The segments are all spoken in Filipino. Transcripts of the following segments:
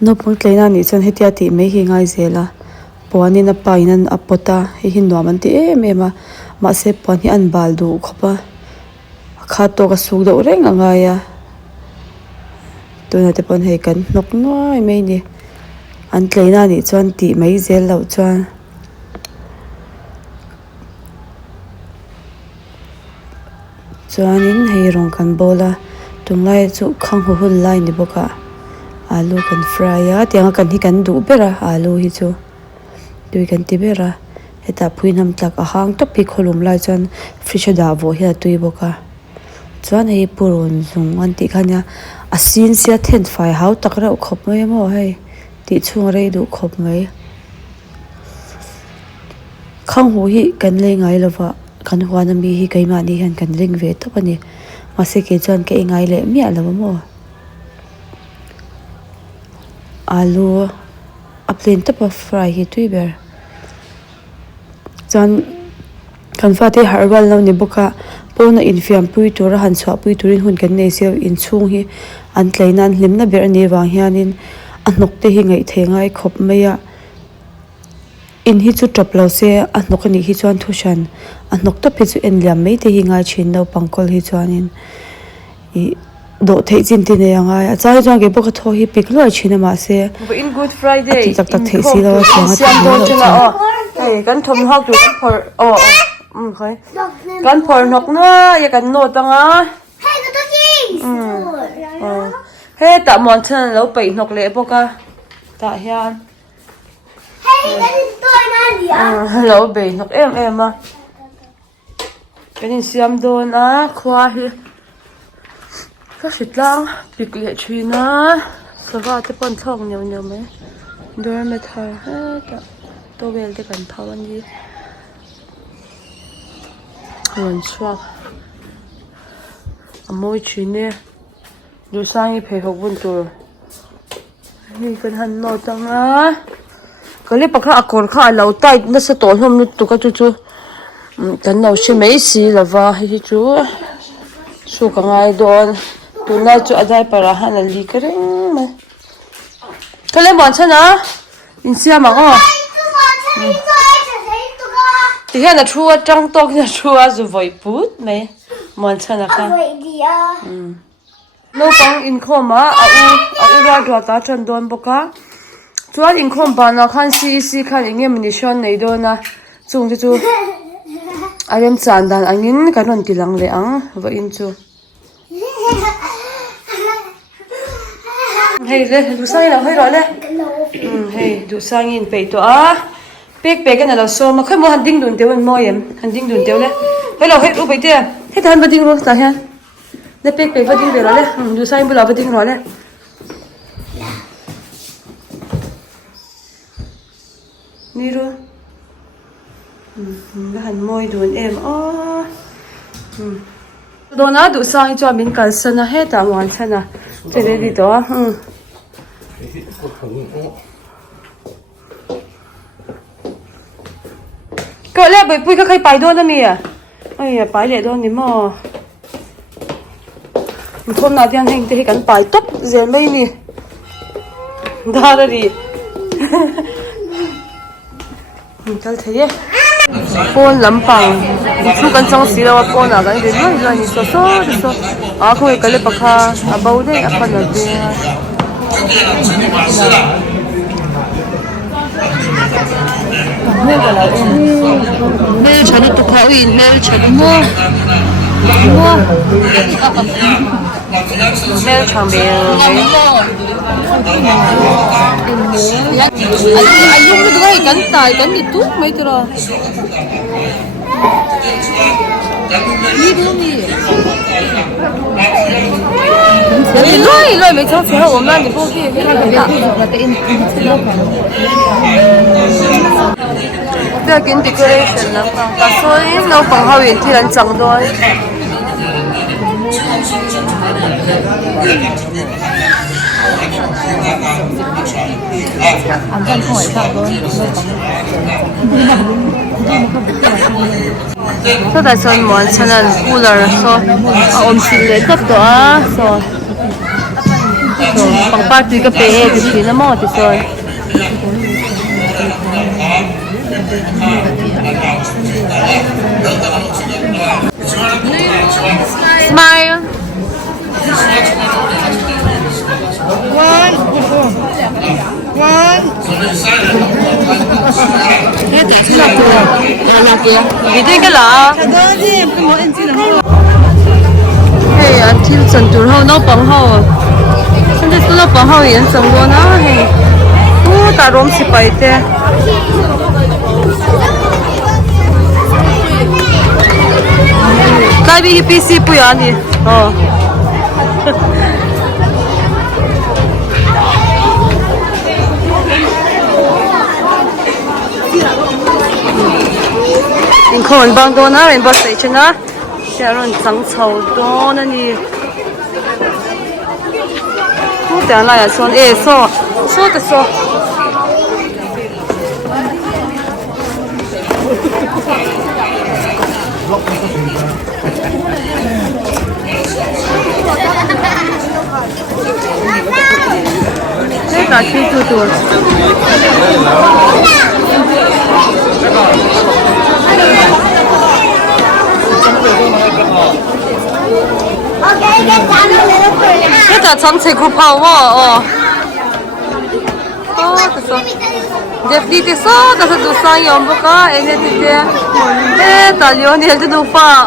no pung tleina ni chon hetia ti mai hi ngai zela puanin a painan a pota hi hin nuam an ti em ma se puan hi an bal du khopa kha to ka suk do reng anga ya tuna te pon hei kan nok ngai mai ni an tleina ni chon ti mai zel lo chuan chuanin hei rong kan bola tungai chu khang hu hun lai ni boka alu kan fry a tianga kan hi kan du bera alu hi chu tui kan ti bera heta phuinam tlak a hang to pi kholum lai chuan fish da vo hi tui boka chuan hei purun zung an ti khania a sin sia then fai hau tak ra khop mai mo hei ti chung rei du khop mai khang hu hi kan le ngai lova kan huana mi hi kaima ni han kan ring ve to pani ma se ke chuan ke ngai le mi ala mo alu a plain top of fry hi tui ber chuan kan fa te harwal lo ni boka pona infiam pui tura han chwa pui turin hun kan nei se in chung hi an tleinan hlimna ber ani wang hianin a nok te hi ngai thengai khop maya in hi chu top lo se a nok ani hi chuan thushan a nok to pe chu en liam mai te hi ngai thin no pangkol hi chuanin I do thei chin ti ne anga a chai chuan ke boka tho hi pik lo china ma se in Good Friday tak tak thei si lo chuanga ti lo hey kan thom hak tu kan for khoi kan for nok na ya kan no tanga Hey, the doggies! he ta mon chan lo pai nok le boka ta hian Hey, that is doing Nadia. hello be nok em a kanin siam don a khwa hi ka sitlang pik le thina sawa te pon thong neu me dor me thar ha ta to bel te kan phawan ji ron swak amoi chine du sangi phe hok bun tur ni kan han no tanga kali pakha akor kha lo tai na se tol hom nu tu ka chu kan no she mai si lova hi chu su ka ngai don tu na chu adai para han li kareng ma kale mon chana in sia ma o ti hian a thua tang tok na thua zu voi put mai mon chana kha no pang in khoma a u ra dwa ta chan don boka chuan in khom pa na khan si khan inge munition nei do na chung chu arem chan dan angin kanon tilang le ang va in chu hey le du sai la hoi ro le hey du sang in pe to a pek kan la so ma khoi mo han ding dun te wen mo yem han ding dun te le hoi lo hoi u pe te he tan ba ding ro ta hian le pek ba ding be ro le du sai bu la ba ding ro le ni ro han moi dun em a dona du sang cho min kal sana he ta wan sana te le di to cậu lẽ bởi pui các khai bài đôn đó mì à ơi à bài để đôn thì mà hôm nào thì anh hình thì cần bài tốt dễ mấy nè đó là gì tal thế con lắm bằng chú cần trong xí đâu con nào cái đến rồi là nhìn số à không phải cái bậc ha à bao đấy à con là gì 매일 저녁 또 거의 매일 저녁 뭐 매일 장 매일 ayun mo diba ikan dito may tira Iloy may chang chang wo man ni bo ki cái kiến decoration lắm không? Cả số nó bằng hậu hiện thì là chẳng thôi. Anh không hỏi sao thôi. Thế tại sao muốn chân ăn cooler so ôm xin lấy tất đó so. pang party ka pe he ti na mo ti son smile Video cái lạ. Hey, anh thiếu chân tuổi hậu nó bằng hậu. Chân tuổi nó bằng hậu hiện chân luôn á. Hey, ta rom si phải thế. Cái bị PC bùi anh đi. Mình còn bằng đồ na, mình bắt tay chân na, sẽ rồi trắng sầu đồ na ni. Không tiền lại à son, so cái so. Thế cả chi tu tu. Cái ta trắng chạy khu phao mà cái số đẹp đi thế số ta sẽ du sang yom bốc á em đi thế ta liều đi hello du pha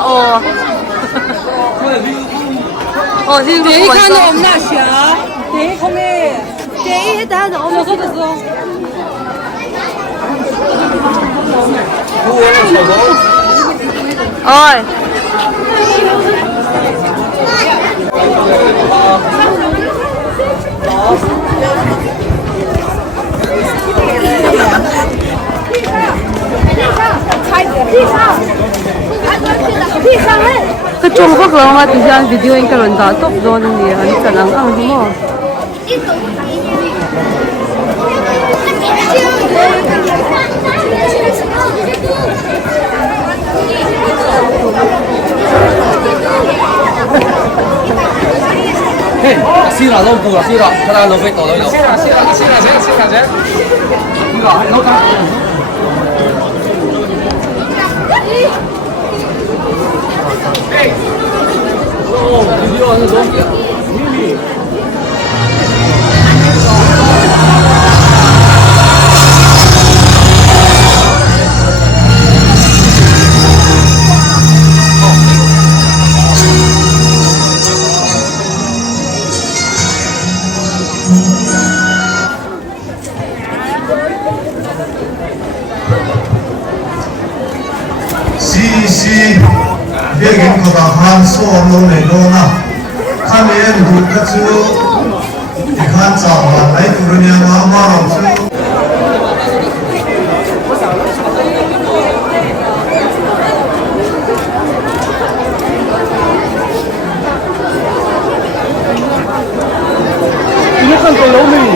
đi đi cái nó ôm na xia thế không nghe thế ta nó ôm cái số ôi cái chung bác lòng thì ra video anh cái lần đó tốt rồi thì anh sẽ làm ăn đúng không? Hey, xí là lâu bù là xí rồi, cái này lâu phải tổ lâu. Xí là chứ. Rồi, lâu ta. Hey. Oh, video anh rồi kìa. việc hiện có cả hàng số lâu này lâu na, khám em đủ các chú, thì khám chào bạn lấy tụi nó nhà mà làm chú. Ini kan kalau mình.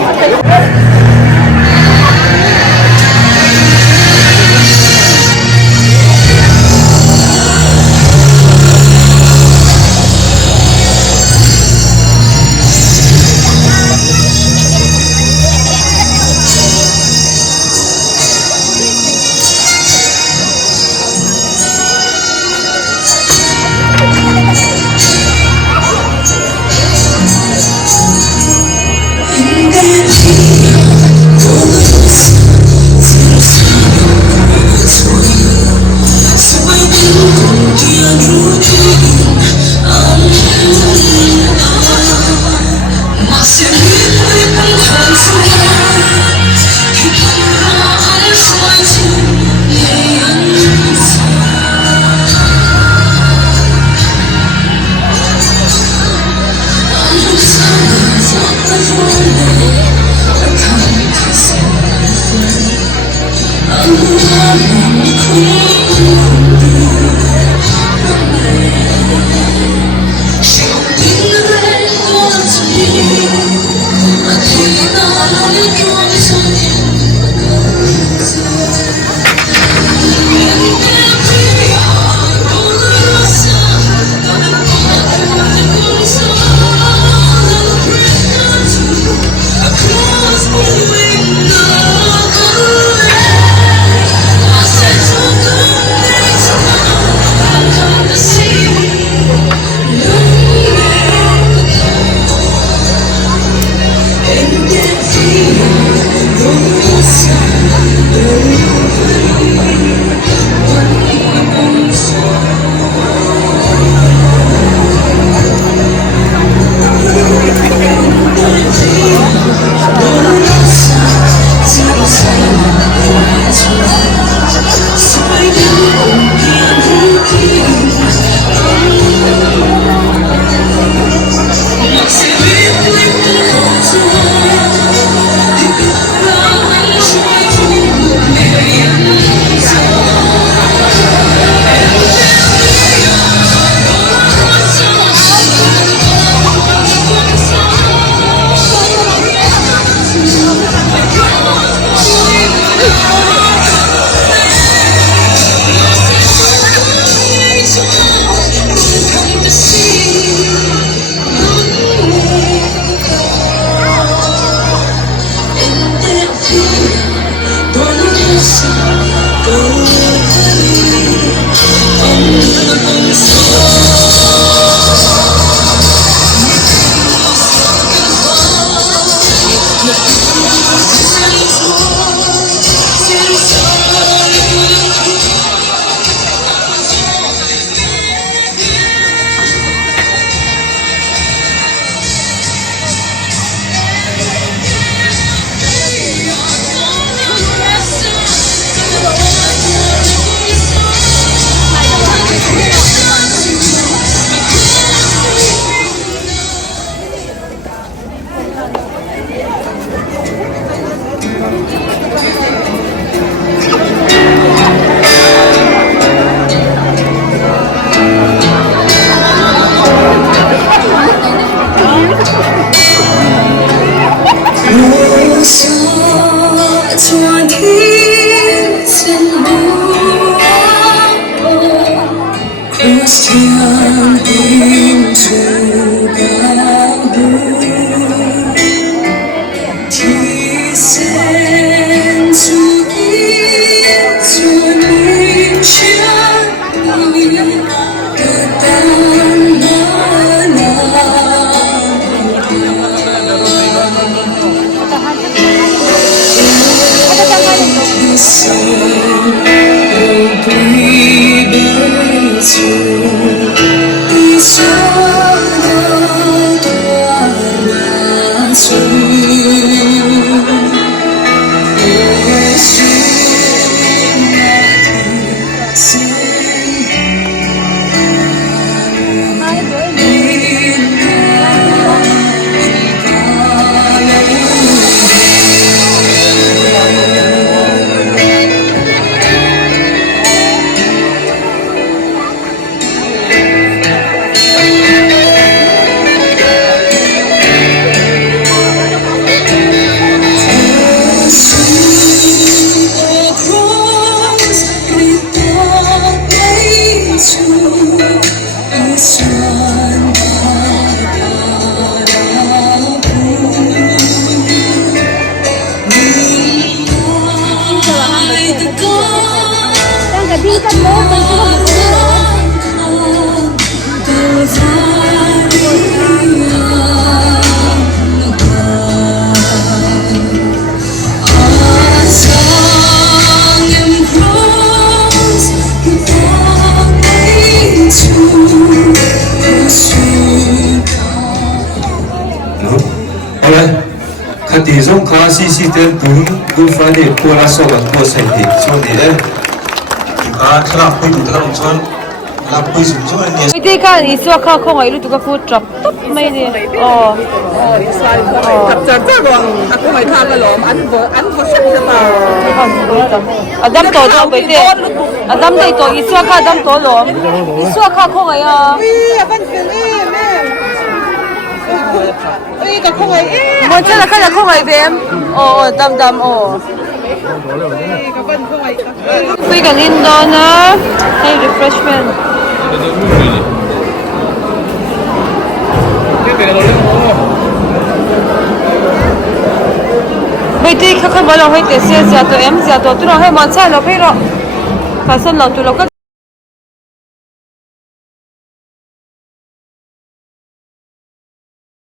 คดีสงคราซีซีเต็นตุนดูฟ้าเด็กพวกเราสกัดพวกใส่ติดชนนี่เลยครับไปดูตรงชนรับไปสุดชนเนี่ย ไม่ได้ค่ะอีสวข้าวของไอ้ลูกตุ๊กพูดจับตุ๊บไม่ได้อ๋อ tập trận这个，他跟我他个罗，俺不是的嘛。 อดัมตัวตัวไปเถอะอดัมได้ตัวอีสวข้าอดัมตัวหลอมอีสวข้าของไอ้อ่ะ 哎呀，反正哎妹，哎个空哎哎， มันจะละข้าจะของไอ้เบมโอ้ดำดำโอ้ 个反正空哎。 คุยกันอินโดนะให้ refreshment ไม่ได้ข้าบอกเราให้เตะเสียตัวเอ็มเสียตัวตุเราให้มันใช่เราให้เราภาษาเราตัวเราก็